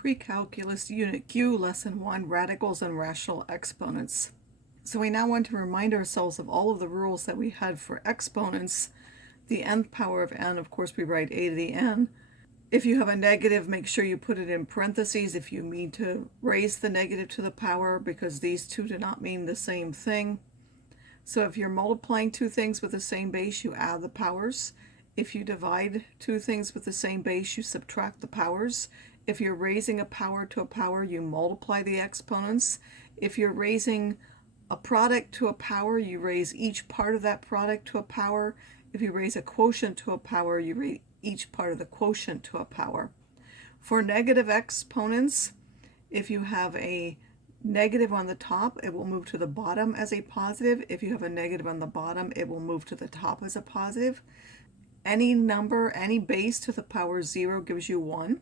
Pre-Calculus Unit Q, Lesson 1, Radicals and Rational Exponents. So we now want to remind ourselves of all of the rules that we had for exponents. The nth power of n, of course, we write a to the n. If you have a negative, make sure you put it in parentheses if you mean to raise the negative to the power, because these two do not mean the same thing. So if you're multiplying two things with the same base, you add the powers. If you divide two things with the same base, you subtract the powers. If you're raising a power to a power, you multiply the exponents. If you're raising a product to a power, you raise each part of that product to a power. If you raise a quotient to a power, you raise each part of the quotient to a power. For negative exponents, if you have a negative on the top, it will move to the bottom as a positive. If you have a negative on the bottom, it will move to the top as a positive. Any number, any base to the power 0 gives you 1.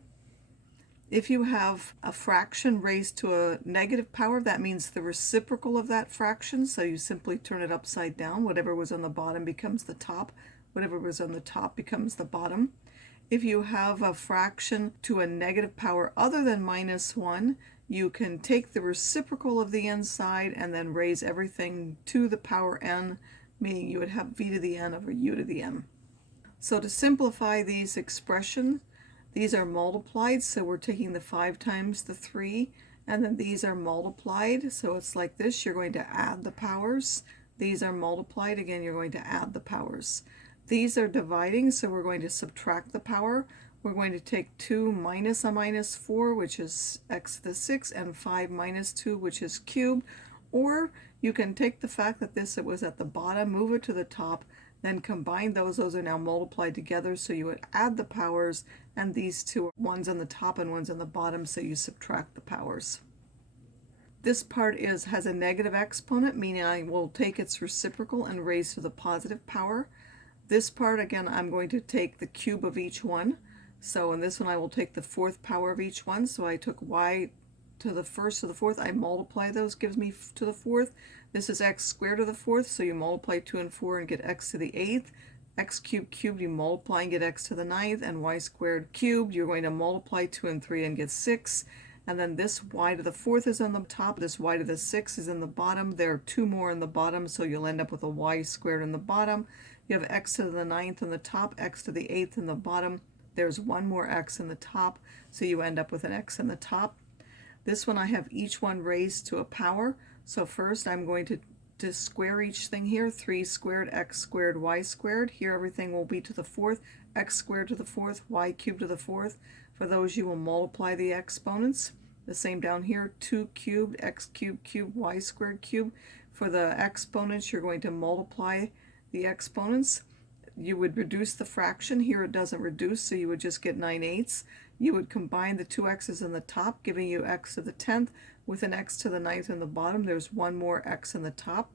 If you have a fraction raised to a negative power, that means the reciprocal of that fraction, so you simply turn it upside down. Whatever was on the bottom becomes the top. Whatever was on the top becomes the bottom. If you have a fraction to a negative power other than -1, you can take the reciprocal of the inside and then raise everything to the power n, meaning you would have v to the n over u to the n. So to simplify these expressions, these are multiplied, so we're taking the 5 times the 3, and then these are multiplied, so it's like this. You're going to add the powers. These are multiplied, again, you're going to add the powers. These are dividing, so we're going to subtract the power. We're going to take 2 minus a minus 4, which is x to the 6, and 5 minus 2, which is cubed. Or you can take the fact that this was at the bottom, move it to the top, then combine those. Those are now multiplied together, so you would add the powers, and these two, one's on the top and one's on the bottom, so you subtract the powers. This part has a negative exponent, meaning I will take its reciprocal and raise to the positive power. This part, again, I'm going to take the cube of each one. So in this one, I will take the 4th power of each one. So I took y to the 1st to the 4th. I multiply those, gives me to the 4th. This is x squared to the 4th, so you multiply 2 and 4 and get x to the 8th. X cubed cubed, you multiply and get x to the 9th. And y squared cubed, you're going to multiply 2 and 3 and get 6. And then this y to the 4th is on the top. This y to the 6th is in the bottom. There are 2 more in the bottom, so you'll end up with a y squared in the bottom. You have x to the 9th in the top, x to the 8th in the bottom. There's 1 more x in the top, so you end up with an x in the top. This one I have each one raised to a power. So first I'm going to square each thing here. 3 squared, x squared, y squared. Here everything will be to the 4th. X squared to the 4th, y cubed to the 4th. For those you will multiply the exponents. The same down here, 2 cubed, x cubed cubed, y squared cubed. For the exponents, you're going to multiply the exponents. You would reduce the fraction. Here it doesn't reduce, so you would just get 9/8. You would combine the 2 x's in the top, giving you x to the 10th with an x to the 9th in the bottom. There's 1 more x in the top.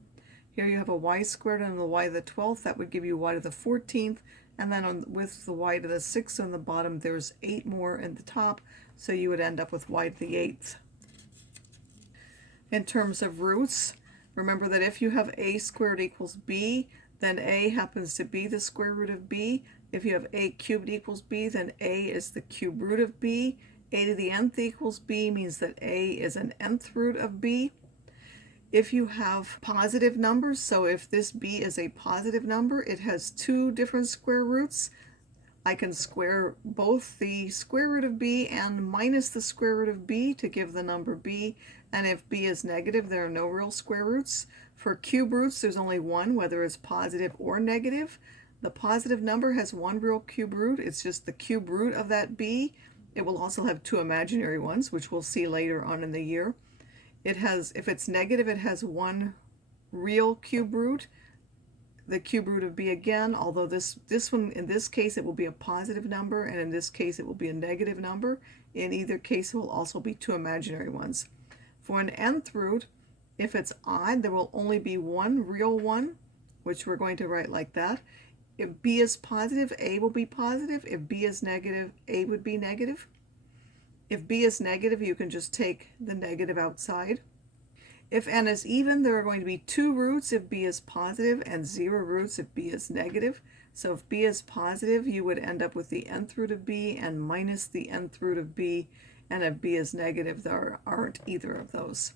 Here you have a y squared and the y to the 12th. That would give you y to the 14th. And then with the y to the 6th on the bottom, there's 8 more in the top, so you would end up with y to the 8th. In terms of roots, remember that if you have a squared equals b, then a happens to be the square root of b. If you have a cubed equals b, then a is the cube root of b. A to the nth equals b means that a is an nth root of b. If you have positive numbers, so if this b is a positive number, it has 2 different square roots. I can square both the square root of b and minus the square root of b to give the number b. And if b is negative, there are no real square roots. For cube roots, there's only one, whether it's positive or negative. The positive number has 1 real cube root. It's just the cube root of that b. It will also have 2 imaginary ones, which we'll see later on in the year. It has, if it's negative, it has 1 real cube root. The cube root of b again, although this one, in this case, it will be a positive number, and in this case, it will be a negative number. In either case, it will also be 2 imaginary ones. For an nth root, if it's odd, there will only be 1 real one, which we're going to write like that. If b is positive, a will be positive. If b is negative, a would be negative. If b is negative, you can just take the negative outside. If n is even, there are going to be 2 roots if b is positive and 0 roots if b is negative. So if b is positive, you would end up with the nth root of b and minus the nth root of b. and if b is negative, there aren't either of those.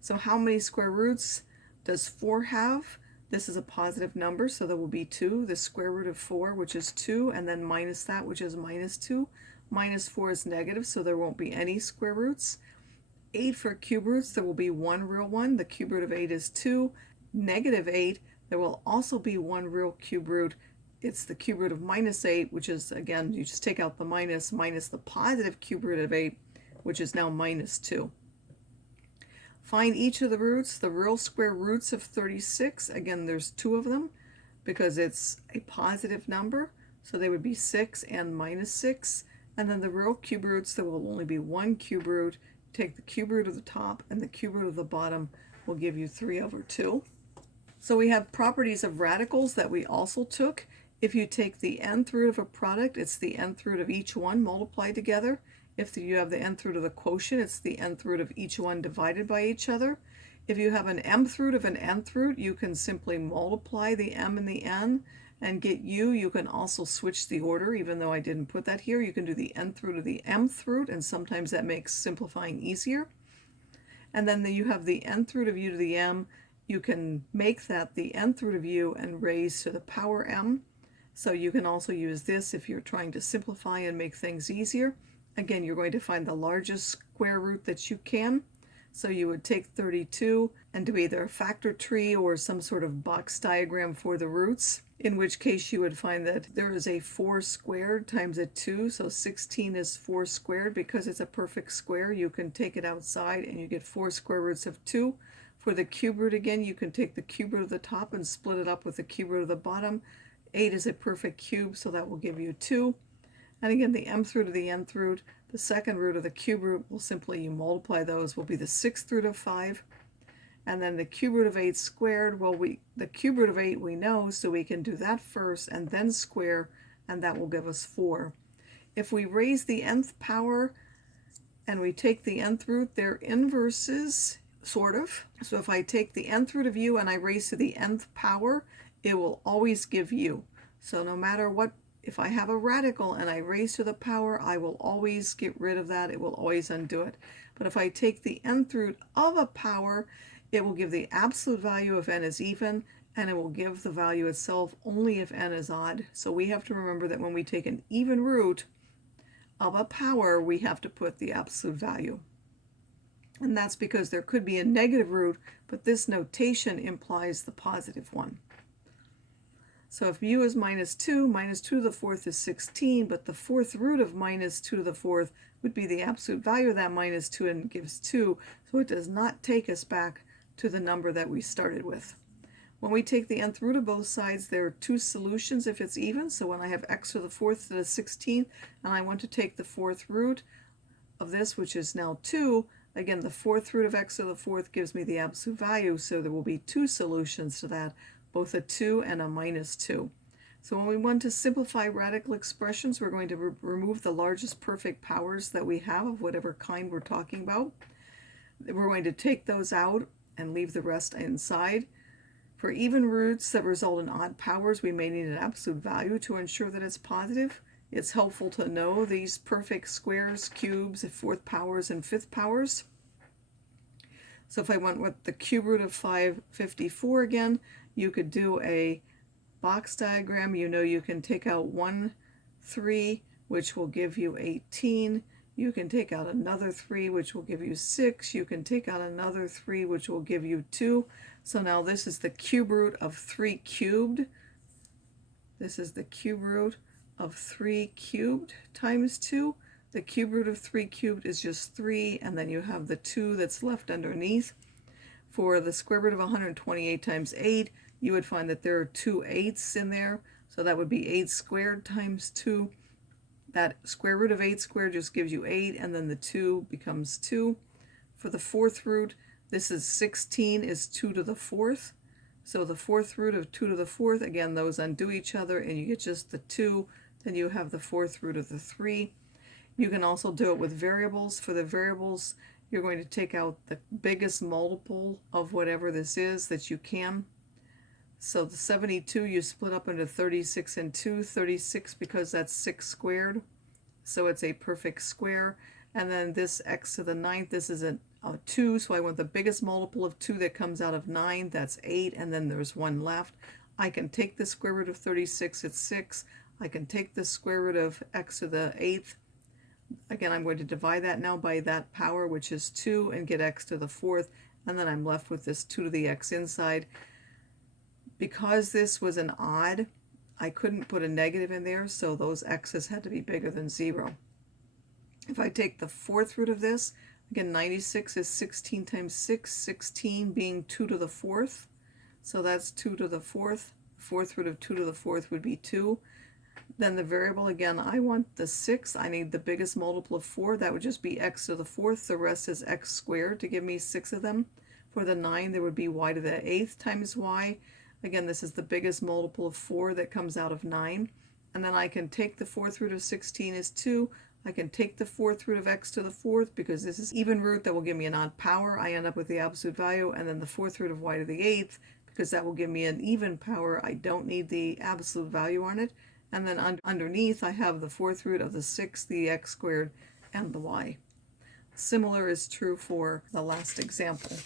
So how many square roots does 4 have? This is a positive number, so there will be 2. The square root of 4, which is 2, and then minus that, which is minus 2. Minus 4 is negative, so there won't be any square roots. 8 for cube roots, there will be 1 real one. The cube root of 8 is 2. Negative 8, there will also be 1 real cube root. It's the cube root of minus 8, which is, again, you just take out the minus the positive cube root of 8, which is now minus 2. Find each of the roots, the real square roots of 36. Again, there's 2 of them because it's a positive number, so they would be 6 and minus 6. And then the real cube roots, there will only be 1 cube root. Take the cube root of the top, and the cube root of the bottom will give you 3/2. So we have properties of radicals that we also took. If you take the nth root of a product, it's the nth root of each one multiplied together. If you have the nth root of the quotient, it's the nth root of each one divided by each other. If you have an mth root of an nth root, you can simply multiply the m and the n and get u. You can also switch the order, even though I didn't put that here. You can do the nth root of the mth root, and sometimes that makes simplifying easier. And then you have the nth root of u to the m. You can make that the nth root of u and raise to the power m. So you can also use this if you're trying to simplify and make things easier. Again, you're going to find the largest square root that you can. So you would take 32 and do either a factor tree or some sort of box diagram for the roots, in which case you would find that there is a 4 squared times a 2, so 16 is 4 squared. Because it's a perfect square, you can take it outside and you get 4 square roots of 2. For the cube root, again, you can take the cube root of the top and split it up with the cube root of the bottom. 8 is a perfect cube, so that will give you 2. And again, the mth root of the nth root, the second root of the cube root, will simply, you multiply those, will be the 6th root of 5. And then the cube root of 8 squared, well, the cube root of 8 we know, so we can do that first and then square, and that will give us 4. If we raise the nth power and we take the nth root, they're inverses, sort of. So if I take the nth root of u and I raise to the nth power, it will always give u. So no matter what, if I have a radical and I raise to the power, I will always get rid of that. It will always undo it. But if I take the nth root of a power, it will give the absolute value if n is even, and it will give the value itself only if n is odd. So we have to remember that when we take an even root of a power, we have to put the absolute value. And that's because there could be a negative root, but this notation implies the positive one. So if u is minus 2 to the 4th is 16, but the 4th root of minus 2 to the 4th would be the absolute value of that minus 2, and it gives 2, so it does not take us back to the number that we started with. When we take the nth root of both sides, there are 2 solutions if it's even. So when I have x to the 4th to the 16th, and I want to take the 4th root of this, which is now 2, again, the 4th root of x to the 4th gives me the absolute value, so there will be 2 solutions to that, both a 2 and a minus 2. So when we want to simplify radical expressions, we're going to remove the largest perfect powers that we have of whatever kind we're talking about. We're going to take those out and leave the rest inside. For even roots that result in odd powers, we may need an absolute value to ensure that it's positive. It's helpful to know these perfect squares, cubes, 4th powers, and 5th powers. So if I went with the cube root of 554 again, you could do a box diagram. You know you can take out 1, 3, which will give you 18. You can take out another 3, which will give you 6. You can take out another 3, which will give you 2. So now this is the cube root of 3 cubed. This is the cube root of 3 cubed times 2. The cube root of 3 cubed is just 3, and then you have the 2 that's left underneath. For the square root of 128 times 8, you would find that there are 2 8s in there, so that would be 8 squared times 2. That square root of 8 squared just gives you 8, and then the 2 becomes 2. For the 4th root, this is 16 is 2 to the 4th. So the 4th root of 2 to the 4th, again, those undo each other, and you get just the 2. Then you have the 4th root of the 3. You can also do it with variables. For the variables, you're going to take out the biggest multiple of whatever this is that you can. So the 72 you split up into 36 and 2. 36 because that's 6 squared, so it's a perfect square. And then this x to the ninth, this is a 2, so I want the biggest multiple of 2 that comes out of 9, that's 8, and then there's 1 left. I can take the square root of 36, it's 6. I can take the square root of x to the 8th. Again, I'm going to divide that now by that power, which is 2, and get x to the 4th, and then I'm left with this 2 to the x inside. Because this was an odd, I couldn't put a negative in there, so those x's had to be bigger than 0. If I take the 4th root of this, again, 96 is 16 times 6, 16 being 2 to the 4th. So that's 2 to the 4th. 4th root of 2 to the 4th would be 2. Then the variable, again, I want the 6. I need the biggest multiple of 4. That would just be x to the 4th. The rest is x squared to give me 6 of them. For the 9, there would be y to the 8th times y. Again, this is the biggest multiple of 4 that comes out of 9. And then I can take the 4th root of 16 is 2. I can take the 4th root of x to the 4th because this is even root that will give me an odd power. I end up with the absolute value, and then the 4th root of y to the 8th because that will give me an even power. I don't need the absolute value on it. And then underneath I have the 4th root of the 6th, the x squared, and the y. Similar is true for the last example.